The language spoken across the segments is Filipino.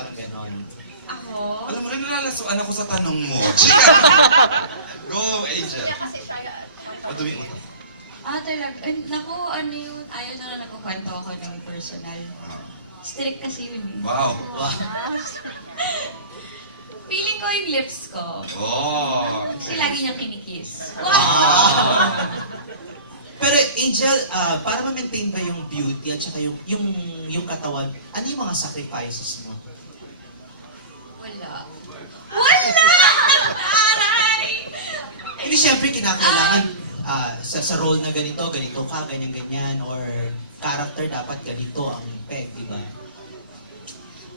Parang ganon. Ako? Alam mo rin, nalalasuan ako sa tanong mo. Chika! Go, Angel. Madumi utak. Talaga. Naku, ano yun? Ayaw na lang nagkukwento ako ng personal. Strict kasi yun eh. Wow. Wow. Feeling ko yung lips ko. Oh. Kasi lagi niyang kinikiss. Wow! Ah. Pero Angel, para ma-maintain ba yung beauty at saka yung katawan, ano yung mga sacrifices mo? Wala. Wala! Aray! Hindi siyempre kinakailangan sa role na ganito ka, ganyan-ganyan, or character dapat ganito ang peg, di ba?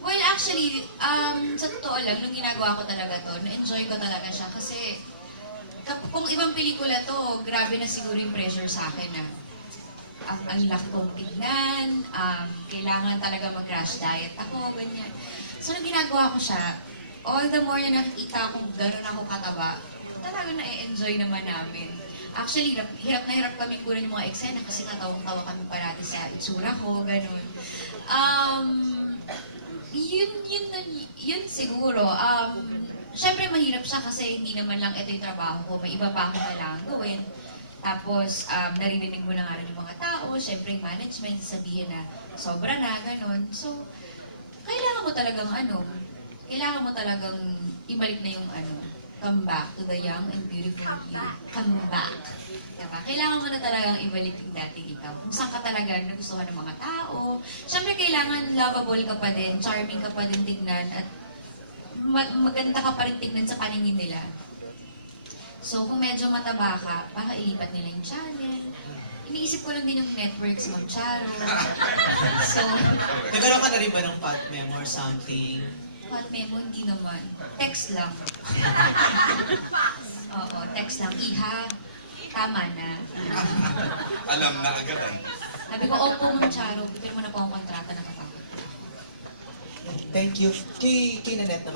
Well, actually, sa totoo lang, nung ginagawa ko talaga to, na-enjoy ko talaga siya kasi kung ibang pelikula to, grabe na siguro yung pressure sa akin na ang laki kong tignan, kailangan talaga mag-crash diet ako, ganyan. So, nung ginagawa ko siya, all the more na nakikita kung gano'n ako kataba, talaga na-enjoy naman namin. Actually, hirap na hirap kami kunin yung mga eksena kasi natawang-tawa kami parati sa itsura ko, gano'n. Yun siguro. Siyempre mahirap siya kasi hindi naman lang ito yung trabaho ko. May iba pa akong kailangan gawin. Tapos, naririnig mo na nga rin yung mga tao. Siyempre, yung management, sabihin na sobra na, gano'n. So, kailangan mo talagang ibalik na yung come back to the young and beautiful you. Come back. Diba? Kailangan mo na talagang ibalik yung dating ikaw. Kung saan ka talaga nagustuhan ng mga tao. Siyempre, kailangan lovable ka pa din, charming ka pa din tignan, at maganda ka pa rin tignan sa paningin nila. So, kung medyo mataba ka, baka ilipat nila yung channel. Iniisip ko lang din yung network sa Ma'am Charo. So, Nagkaroon ka na rin ba ng fat memo or something? fat memo, hindi naman. Text lang. Oo, text lang. Iha, tama na. Alam na agadan. Sabi ko, opo Ma'am Charo, bigyan mo na po ang kontrata na kapag. Thank you. Kay Nanette naman.